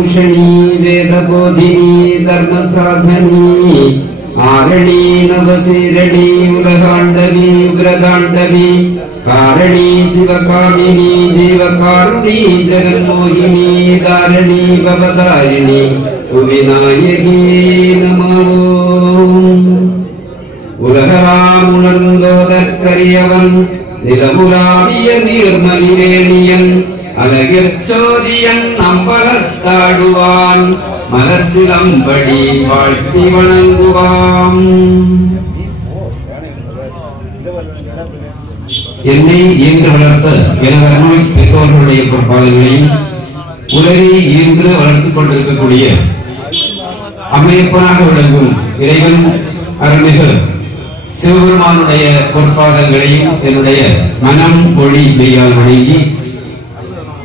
भूषणी वेदबोधिनी धर्मसाधनी आरणी नवसीरणी उलगांडवी उग्रदांडवी कारिणी शिवकामिनी देवकारुणी जगन्मोहिनी दारिणी भवदारिणी विनायकी नमो உலகராம் உணர்ந்தோதற்கரியவன் நிலமுலாவிய நீர்மலிவேணியன் அழகிற்சோதியன் அம்பலத்தாடுவான் மலர் சிலம்படி வாழ்த்தி வணங்குவான். என்னை ஈன்று வளர்த்த எனது அருமை பெற்றோர்களுடைய பொற்பாதங்களையும் உலகை ஈன்று வளர்த்துக் கொண்டிருக்கக்கூடிய அம்மையப்பனாக விளங்கும் இறைவன் அருள்மிகு சிவபெருமானுடைய பொற்பாதங்களையும் என்னுடைய மனம் மொழி மெய்யால் வணங்கி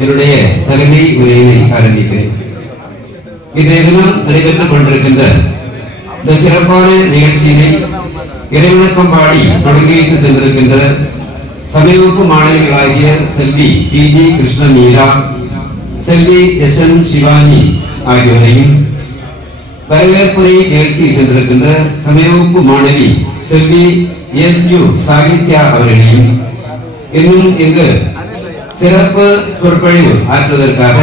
என்னுடைய தலைமை உரையினை ஆரம்பிக்கிறேன். இன்றைய தினம் நடைபெற்றுக் கொண்டிருக்கின்ற இந்த சிறப்பான நிகழ்ச்சியினை இறைவணக்கம் பாடி தொடங்கி வைத்து சென்றிருக்கின்ற சமீபப்பு மாணவிகளாகிய செல்வி PG கிருஷ்ண மீரா, செல்வி SN சிவானி ஆகியோரையும் வரவேற்புரை நிகழ்த்தி சென்றிருக்கின்ற சமீபப்பு மாணவி செல்வி SU சாகித்யா அவர்களையும் இன்னும் இங்கு சிறப்பு சொற்பொழிவு ஆற்றுவதற்காக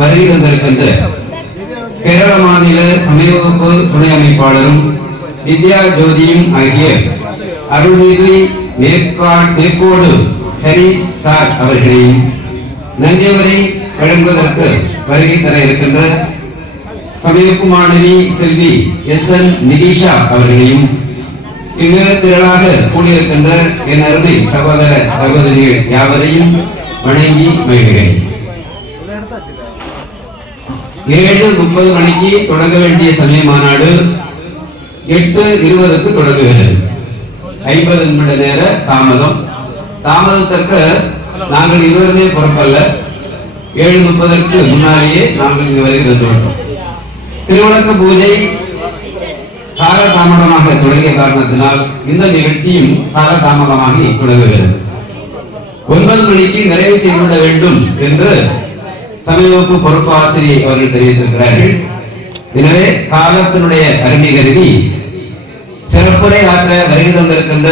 வருகை தந்திருக்கின்ற கேரள மாநில சமீபப்பு துணை அமைப்பாளரும் வித்யா ஜோதியும் ஆகிய அருள்மிகு மேற்கோடு ஹரிஸ் சார் அவர்களையும் நன்றியுரை வழங்குவதற்கு வருகை தர இருக்கின்ற சமீபப்பு மாணவி செல்வி SN நிதிஷா அவர்களையும் இங்கு திரளாக கூடியிருக்கின்ற என் அருமை சகோதர சகோதரிகள் யாவரையும் வணங்கி மகிழ்கிறேன். 7:30 மணிக்கு தொடங்க வேண்டிய சமய மாநாடு 8:20க்கு தொடங்குகிறது. 50 நிமிட நேர தாமதத்திற்கு நாங்கள் இருவருமே பொறுப்பல்ல. 7:30க்கு முன்னாலேயே நாங்கள் இங்கு வருகை வந்துவிட்டோம். திருவிளக்க பூஜை காலதாமதமாக தொடங்கிய காரணத்தினால் இந்த நிகழ்ச்சியும் காலதாமதமாகி தொடங்குகிறது. 9 மணிக்கு நிறைவு செய்துவிட வேண்டும் என்று சமீபப்பு பொறுப்பு ஆசிரியர் அவர்கள் தெரிவித்திருக்கிறார்கள். எனவே காலத்தினுடைய அருமை கருதி சிறப்புரை ஆற்ற வருகை தந்திருக்கின்ற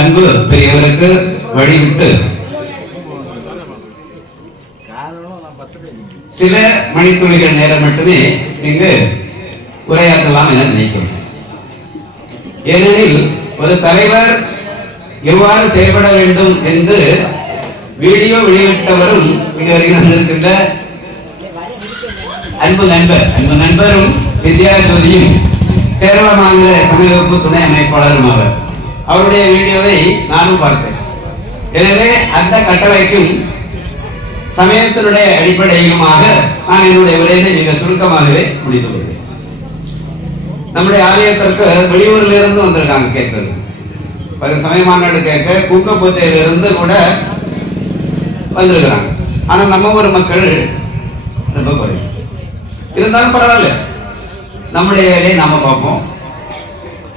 அன்பு பெரியவருக்கு வழிவிட்டு சில மணித்துளிகள் நேரம் மட்டுமே இங்கு உரையாற்றலாம் என நினைக்கிறேன். ஏனெனில் ஒரு தலைவர் எவ்வாறு செயல்பட வேண்டும் என்று வீடியோ வெளியிட்டவரும் இங்கு வருகின்ற அன்பு நண்பரும் வித்யா ஜோதியும் கேரள மாநில சமீபப்பு துணை அமைப்பாளரும் அவருடைய வீடியோவை நானும் பார்த்தேன். எனவே அந்த கட்டளைக்கும் சமயத்தினுடைய அடிப்படையிலுமாக நான் என்னுடைய உரையை மிக சுருக்கமாகவே முடித்துக் கொள்வேன். நம்முடைய ஆலயத்திற்கு வெளியூர்ல இருந்து வந்திருக்காங்க கேட்கிறது. பல சமய மாநாடு கேட்க கூக்கப்போத்தையில இருந்து கூட வந்திருக்கிறாங்க. ஆனா நம்ம ஊர் மக்கள் ரொம்ப குறைவு. இருந்தாலும் பரவாயில்ல, நம்முடைய வேலையை நாம பார்ப்போம்,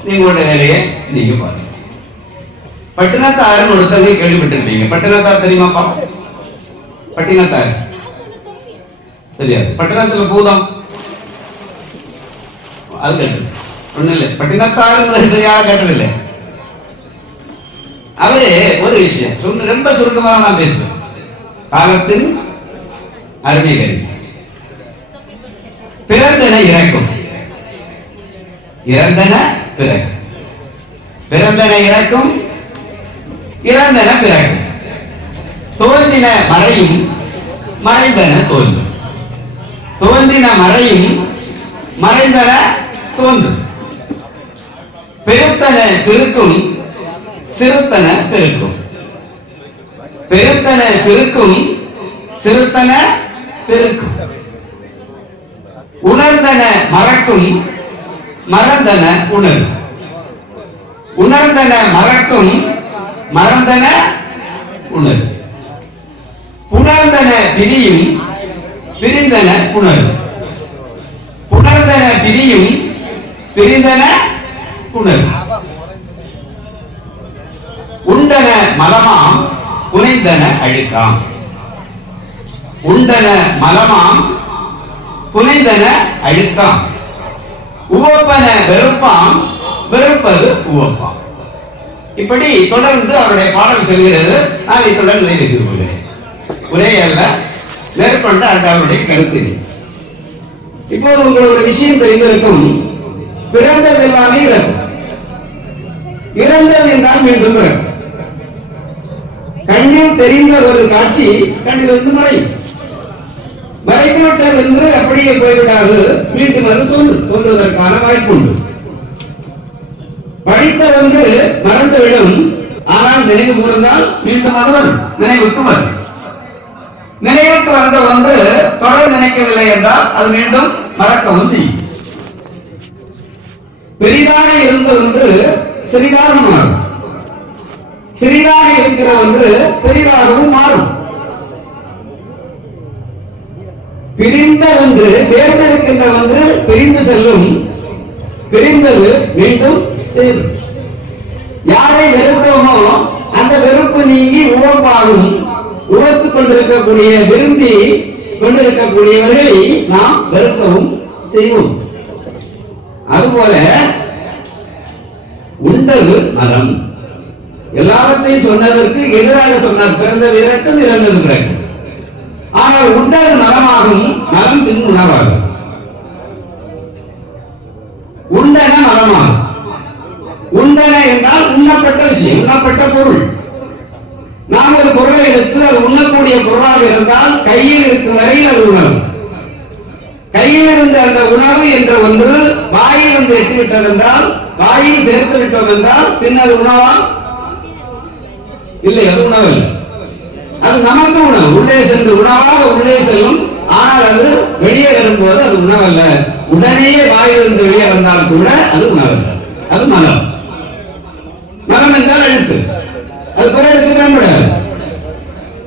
நீங்களுடைய வேலையை நீங்க பாருங்க. பட்டினத்தாருன்னு ஒருத்தங்க கேள்விப்பட்டிருப்பீங்க. பட்டினத்தார் தெரியுமாப்பா? பட்டினத்தார் தெரியாது. பட்டினத்துல பூதம் அது கேட்டு ஒண்ணு இல்லை. பட்டினத்தாருங்கிறது யாரும் கேட்டதில்லை. அவரே ஒரு விஷயம் சொன்ன, ரொம்ப சுருக்கமாக நான் பேசுவேன். காலத்தின் அருமை கருதி பிறந்தன இறக்கும், இறந்தன பிறக்கும், பிறந்தன இறக்கும், இறந்தன பிறக்கும், தோன்றின மறையும் மறைந்தன தோன்றும், தோன்றின மறையும் மறைந்தன தோன்றும், பெருத்தன சிறுக்கும் சிறுத்தன பெருக்கும், பெருத்தன சிறுக்கும் சிறுத்தன பெருக்கும், உணர்ந்தன மறக்கும் மறந்தன உணரும், உணர்ந்தன மறக்கும் மறந்தன உணரும், புணர்ந்தன பிரியும் பிரிந்தன உணரும், புணர்ந்தன பிரியும் பிரிந்தன உணரும், உண்டன மலமாம் புனைந்தன அழுக்காம், உண்டன மலமாம் புனைந்தன அழுக்காம், உவப்பன வெறுப்பாம், வெறுப்பது உவப்பாம். இப்படி தொடர்ந்து அவருடைய பாடல் செல்கிறது. நான் இத்துடன் நிறைவேற்றிக் கொள்கிறேன். உரையே அல்ல, மேற்கொண்ட அந்த அவருடைய கருத்து. இப்போது உங்களுக்கு ஒரு விஷயம் தெரிந்திருக்கும். பிறந்தது எல்லாமே இறக்கும். இறந்தது என்றால் மீண்டும் பிறக்கும். கண்ணில் தெரிந்த ஒரு காட்சி கண்ணிலிருந்து மறையும். மறைந்துவிட்டது என்று அப்படியே போய்விடாது, மீண்டும் அது தோன்றுவதற்கான வாய்ப்பு உண்டு. படித்த ஒன்று மறந்துவிடும், ஆனால் நினைவு கூர்ந்தால் மீண்டும் அது வரும், நினைவுக்கு வரும். நினைவுக்கு வந்த ஒன்று தொடர் நினைக்கவில்லை என்றால் அது மீண்டும் மறக்கவும் செய்யும். பெரிதாக இருந்த ஒன்று சிறிதாக மாறும், சிறிதாக இருக்கிற ஒன்று பெரிதாகவும் மாறும். பிரிந்த ஒன்று சேர்ந்திருக்கின்ற ஒன்று பிரிந்து செல்லும், பிரிந்தது மீண்டும் சேரும். யாரை வெறுத்தோமோ அந்த வெறுப்பு நீங்கி உவப்பாகும். உவத்துக் கொண்டிருக்கக்கூடிய விரும்பி கொண்டிருக்கக்கூடியவர்களை நாம் வெறுக்கவும் செய்வோம். அதுபோல உண்டது மரம். எல்லாவற்றையும் சொன்னதற்கு எதிராக சொன்னார். பிறந்தது இறக்கும், இறந்தது பிறக்கும். ஆனால் உண்டது மரமாகும், மரம் பின் உணவாகும். உண்டன மரமாகும். உண்டன என்றால் உண்ணப்பட்ட விஷயம், உண்ணப்பட்ட பொருள். நாம் ஒரு பொருளை எடுத்து அது உண்ணக்கூடிய பொருளாக இருந்தால் கையில் இருக்கும் வரையில் அது உணவு. கையில் இருந்த அந்த உணவு என்ற ஒன்று வாயில் வந்து எட்டிவிட்டது என்றால், வாயில் சேர்த்து விட்டோம் என்றால் பின் அது உணவா? இல்லை, அது உணவு. அது நமக்கு உணவு. உள்ளே சென்று உணவாக உள்ளே செல்லும். ஆனால் அது வெளியே வரும்போது அது உணவல்ல. உடனேயே வாயிலிருந்து வெளியே வந்தால் கூட அது உணவல்ல, அது மலம். மலம் என்றால் எழுத்து. அது பிற எடுக்க பயன்படாது.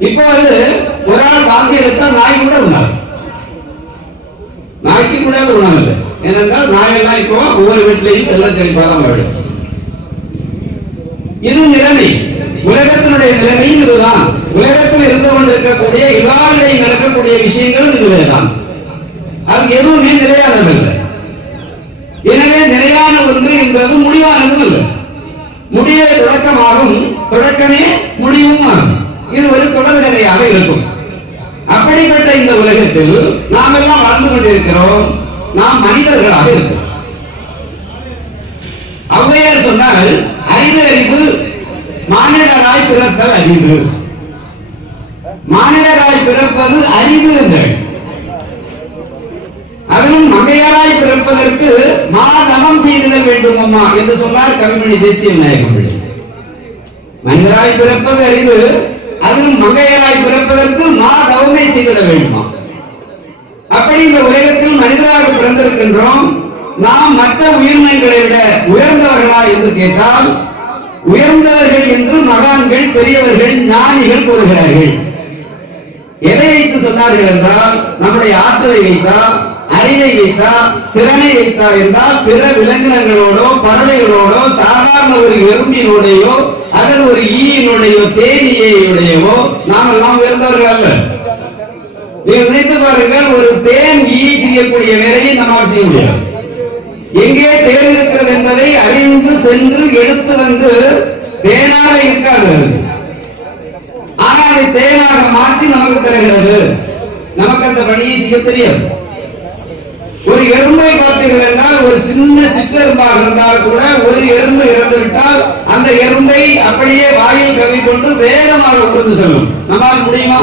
இப்போ அது ஒரு ஆள் வாங்கி எடுத்தால் நாய் கூட உணவு. நாய்க்கு கூட அது உணவு இல்லை. ஏனென்றால் நாயெல்லாம் இப்போ ஒவ்வொரு வீட்டிலையும் செல்ல செழிப்பாக வாழும். இது நிலைமை. உலகத்தினுடைய நிலைமையும் இதுதான். உலகத்தில் இருந்து கொண்டிருக்கக்கூடிய எல்லாருடையும் நடக்கக்கூடிய விஷயங்களும் இதுவேதான். அது எதுவுமே நிலையானதில்லை. எனவே நிலையான ஒன்று என்பது முடிவானதும் இல்லை. முடிவே தொடக்கமாகும், தொடக்கமே முடிவும் ஆகும். இது ஒரு தொடர்நிலையாக இருக்கும். அப்படிப்பட்ட இந்த உலகத்தில் நாம் எல்லாம் வாழ்ந்து கொண்டிருக்கிறோம். நாம் மனிதர்களாக இருக்கிறோம். ஔவையார் சொன்னால், அறிவு அறிவு மானிடராய் பிறத்தல் அறிவு. மானிடராய் பிறப்பது அறிவு என்றால், அதிலும் மங்கையராய் பிறப்பதற்கு மாதவம் செய்திடல் வேண்டும் அம்மா என்று சொன்னார் கவிமணி தேசிய நாயகம் பிள்ளை. மனிதராய் பிறப்பது அறிவு, அதிலும் மங்கையராய் பிறப்பதற்கு மாதவமே செய்திட வேண்டுமா? அப்படி இந்த உலகத்தில் மனிதராக பிறந்திருக்கின்றோம். நாம் மற்ற உயிரினங்களை விட உயர்ந்தவர்களா என்று கேட்டால், உயர்ந்தவர்கள் என்று மகான்கள், பெரியவர்கள், ஞானிகள் கூறுகிறார்கள். எதை வைத்து சொன்னார்கள் என்றால், நம்முடைய ஆற்றலை வைத்தா, அறிவை வைத்தா, திறனை வைத்தா என்றால் பிற விலங்கினங்களோடோ பறவைகளோடோ சாதாரண ஒரு எறும்பினுடையோ அதில் ஒரு ஈயினுடையோ தேனியையுடையவோ நாம் எல்லாம் உயர்ந்தவர்கள் அல்ல. நீங்கள் நினைத்து பாருங்கள், ஒரு தேன் ஈ செய்யக்கூடிய வேலையை நம்மால் செய்ய முடியாது. எங்கே தேன் இருக்கிறது என்பதை அறிந்து சென்று எடுத்து வந்து தேனாக இருக்காது. ஆனால் அதை தேனாக மாற்றி நமக்கு தருகிறது. நமக்கு அந்த பணியை செய்ய தெரியாது. ஒரு எறும்பை பார்த்தீர்கள் என்றால், ஒரு சின்ன சிற்றெரும்பாக இருந்தால் கூட ஒரு எறும்பு இறந்து விட்டால் அந்த எறும்பை அப்படியே வாயில் கவிக்கொண்டு வேகமாக உருந்து செல்லும். நம்மால் முடியுமா?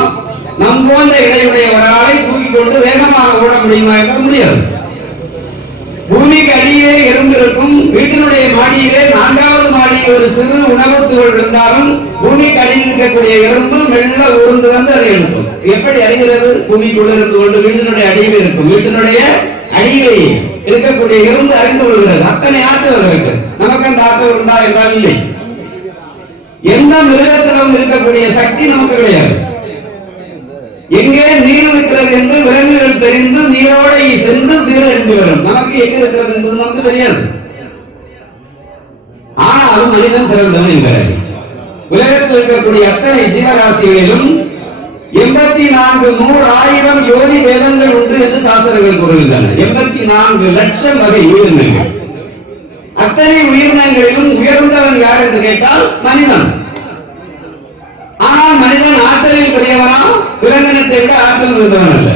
நம் போன்ற இடையுடைய ஒரு ஆளை தூக்கிக் கொண்டு வேகமாக ஓட முடியுமா என்றால் முடியாது. பூமிக்கு அடியிலே எறும்பு இருக்கும். வீட்டினுடைய மாடியிலே 4வது மாடியில் ஒரு சிறு உணவுத்துகள் இருந்தாலும் பூமிக்கு அடியில் இருக்கக்கூடிய எறும்பு மெல்ல உருந்து வந்து அதை எடுக்கும். எப்படி அறிகிறது? பூமிக்குள்ள இருந்து கொண்டு வீட்டினுடைய அடியில் இருக்கும். வீட்டினுடைய அடியிலே இருக்கக்கூடிய எறும்பு அறிந்து கொள்கிறது. அத்தனை ஆற்றுவதற்கு நமக்கு அந்த ஆற்றல் உண்டா என்றால் இல்லை. எந்த மிருகத்திலும் இருக்கக்கூடிய சக்தி நமக்கு கிடையாது. எங்கே நீர் இருக்கிறது என்று விலங்குகள் தெரிந்து நீரோட சென்று நீர் அறிந்து வரும். நமக்கு எங்க இருக்கிறது என்பது நமக்கு தெரியாது. ஆனாலும் மனிதன் சிறந்தவன் என்கிறார். உலகத்தில் இருக்கக்கூடிய அத்தனை ஜீவராசிகளிலும் 84 100,000 யோனி வேதங்கள் உண்டு என்று சாஸ்திரங்கள் கூறுகின்றன. 84 லட்சம் வகை உயிரினங்கள். அத்தனை உயிரினங்களிலும் உயர்ந்தவன் யார் என்று கேட்டால் மனிதன். ஆனால் மனிதன் ஆற்றலில் பெரியவனா? விலங்கினத்தை விட ஆற்றல் மிகுந்தவன் அல்ல.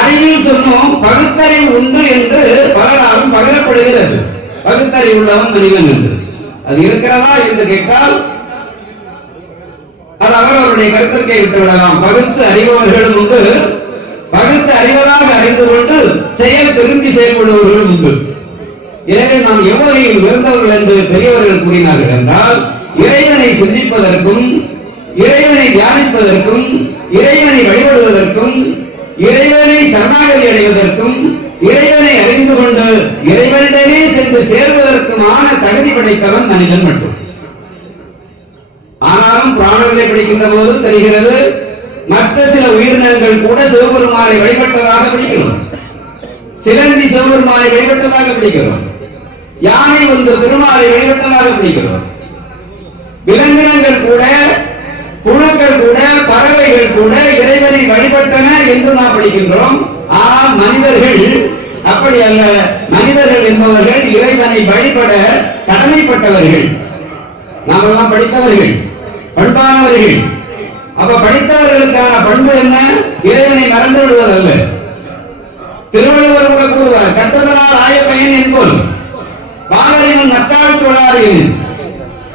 அறிவில் சொன்னோம், பகுத்தறிவு உண்டு என்று பலராலும் பகிரப்படுகிறது. பகுத்தறிவு உள்ளவன் மனிதன் என்று அது இருக்கிறதா என்று கேட்டால் அது அவரவருடைய கருத்திற்கை விட்டு விடலாம். பகுத்து அறிபவர்களும் உண்டு, பகுத்து அறிவதாக அறிந்து கொண்டு செயல் திரும்பி செயல்படுபவர்களும் உண்டு. எனவே நாம் எவ்வகையில் உயர்ந்தவர்கள் என்று பெரியவர்கள் கூறினார்கள் என்றால், இறைவனை சிந்திப்பதற்கும் இறைவனை தியானிப்பதற்கும் இறைவனை வழிபடுவதற்கும் இறைவனை சரணாகதி அடைவதற்கும் இறைவனை அறிந்து கொண்டு இறைவனிடமே சென்று சேர்வதற்குமான தகுதி படைத்தவன் மனிதன் மட்டும். ஆனாலும் புராணங்களை படிக்கின்ற போது தெரிகிறது, மற்ற சில உயிரினங்கள் கூட சிவபெருமானை வழிபட்டதாக படிக்கிறோம். சிலந்தி சிவபெருமானை வழிபட்டதாக படிக்கிறோம். யானை வந்து திருமாலை வழிபட்டதாக படிக்கிறோம். விலங்கினங்கள் கூட, புழுக்கள் கூட, பறவைகள் கூட இறைவனை வழிபட்டன என்று நாம் படிக்கின்றோம். ஆனால் மனிதர்கள் அப்படி அல்ல. மனிதர்கள் என்பவர்கள் இறைவனை வழிபட கடமைப்பட்டவர்கள். நாமெல்லாம் படித்தவர்கள், பண்பானவர்கள். அப்ப படித்தவர்களுக்கான பண்பு என்ன? இறைவனை மறந்து விடுவதல்ல. திருவள்ளுவர் கூட கூறுவார், கற்றதனால் ஆய பயன் என்போல் பாலறிவன் நத்தாள் தொழாரியன்.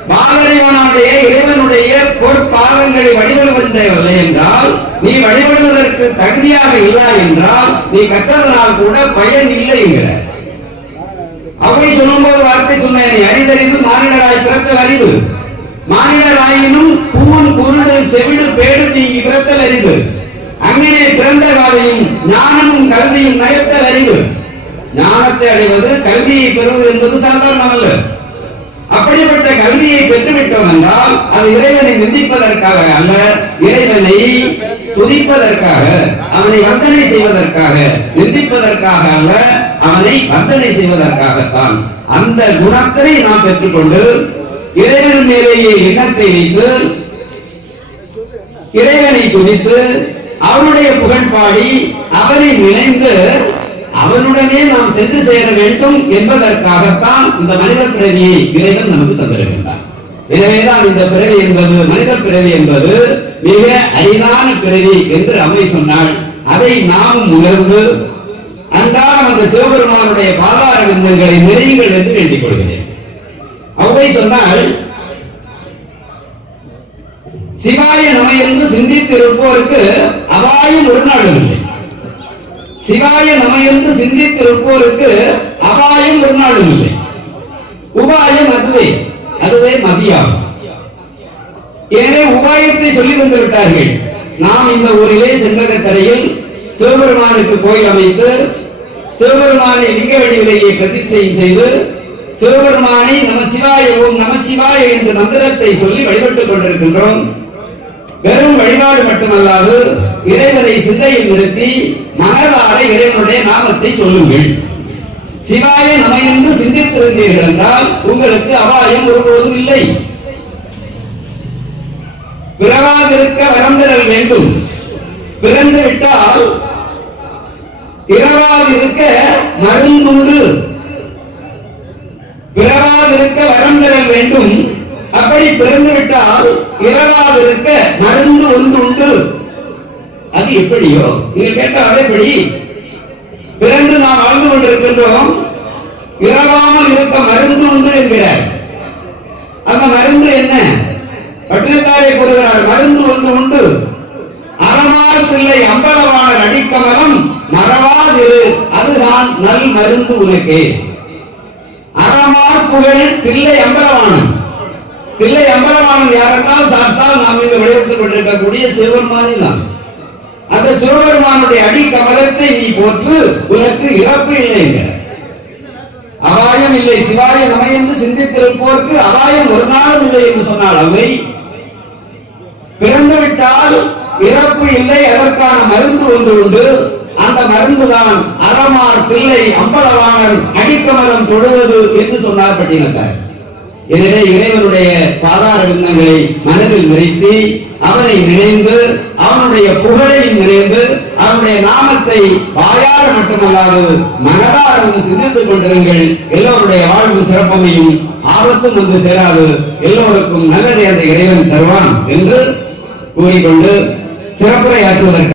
பாலறிவனுடைய இறைவனுடைய பொற்பாதங்களை வழிபடுவதில்லை என்றால், நீ வழிபடுவதற்கு தகுதியாக இல்லை என்றால், நீ கற்றதனால் கூட பயன் இல்லை என்கிற. அவை சொல்லும்போது வார்த்தை சொன்னேன், அறிதறிவு மானிடராய் பிறத்தல் அறிவு. மானிடராயினும் பூன் குருடு செவிடு பேடு நீங்கி பிறத்தல் அறிவு. அங்கே பிறந்த காலையும் ஞானமும் கல்வியும் நயத்தல் அறிவு. ஞானத்தை அடைவது, கல்வியை பெறுவது என்பது சாதாரணமல்ல. அப்படிப்பட்ட கல்வியை பெற்றுவிட்டோம் என்றால் அது இறைவனை நிந்திப்பதற்காக அல்ல, இறைவனை துதிப்பதற்காக, அவனை வந்தனை செய்வதற்காக, நிந்திப்பதற்காக அல்ல, அவனை வந்தனை செய்வதற்காகத்தான். அந்த குணத்தை நாம் பெற்றுக்கொண்டு இறைவன் மேலேயே எண்ணத்தை வைத்து இறைவனை துதித்து அவனுடைய புகழ் பாடி அவனை நினைந்து அவனுடனே நாம் சென்று சேர வேண்டும் என்பதற்காகத்தான் இந்த மனித பிறவியை இறைவன் நமக்கு தந்திருக்கின்றான். எனவேதான் இந்த பிறவி என்பது, மனித பிறவி என்பது மிக அரிதான பிறவி என்று அம்மை சொன்னாள். அதை நாம் உணர்ந்து அன்றாடம் அந்த சிவபெருமானுடைய பாதார விந்தங்களை நிறையுங்கள் என்று வேண்டிக் கொள்கிறேன். அவை சொன்னால், சிவாய நம என்று சிந்தித்திருப்போருக்கு அபாயம் ஒரு நாளும் இல்லை. சிவாய நம என்று சிந்தித்திருப்போருக்கு அபாயம் ஒரு நாளும் இல்லை. உபாயம் அதுவே மதியாகும். எனவே உபாயத்தை சொல்லி வந்து விட்டார்கள். நாம் இந்த ஊரிலே செண்பகத்தரையில் சிவபெருமானுக்கு கோயில் அமைத்து சிவபெருமானை லிங்க வடிவிலேயே பிரதிஷ்டை செய்து சிவபெருமானை நம சிவாய ஓம் நம சிவாய என்ற மந்திரத்தை சொல்லி வழிபட்டுக் கொண்டிருக்கின்றோம். வெறும் வழிபாடு மட்டுமல்லாது இறைவனை சிந்தையில் நிறுத்தி மனதார இறைவனுடைய நாமத்தை சொல்லுங்கள். சிவாய நம என்று சிந்தித்திருந்தீர்கள் என்றால் உங்களுக்கு அபாயம் ஒருபோதும் இல்லை. பிறவாதிருக்க வரம் பெறல் வேண்டும். பிறந்து விட்டால் பிறவாதிருக்க மருந்துண்டு. பிறவாதிருக்க வரம் பெறல் வேண்டும். அப்படி பிறந்து விட்டால் பிறவாதிருக்க மருந்து ஒன்று உண்டு. அது எப்படியோ நீங்கள் கேட்டால் அதேபடி பிறந்து நாம் வாழ்ந்து கொண்டிருக்கின்றோம். பிறவாமல் இருக்க மருந்து உண்டு என்கிறார். அந்த மருந்து என்ன? பட்டினத்தாரே கூறுகிறார், மருந்து ஒன்று உண்டு. அறமார் தில்லை அம்பலவாணர் அடிக்கமலம் மறவாதிரு, அதுதான் நல் மருந்து உனக்கே. அறமார் புகழ் தில்லை அம்பலவாணன். தில்லை அம்பலவாணன் யாரென்றால் சாஸ்தால் நாம் இங்கு வழிபட்டுக் கொண்டிருக்கக்கூடிய சிவபெருமானே தான். அந்த சிவபெருமானுடைய அடி கமலத்தை நீ போற்று, உனக்கு இறப்பு இல்லை என்கிற. அபாயம் இல்லை. சிவாய நம என்று சிந்தித்திருப்போருக்கு அபாயம் ஒரு நாளும் இல்லை என்று சொன்னால் அவை பிறந்து விட்டால் இறப்பு இல்லை. அதற்கான மருந்து ஒன்று உண்டு. அந்த மருந்துதான் அறமார் தில்லை அம்பலவாணர் அடிக்கமலம் தொழுவது என்று சொன்னார் பட்டினத்தார். எனவே இறைவனுடைய பாதார விந்தங்களை மனதில் நிறுத்தி அவனை நினைந்து அவனுடைய புகழை நினைந்து அவனுடைய நாமத்தை வாயார மட்டுமல்லாது மனதாரம் சிந்தித்துக் கொண்டிருங்கள். எல்லோருடைய வாழ்வு சிறப்பமையும், ஆபத்தும் வந்து சேராது, எல்லோருக்கும் நல்ல நேரத்தை இறைவன் தருவான் என்று கூறிக்கொண்டு சிறப்புரையாற்றுவதற்கு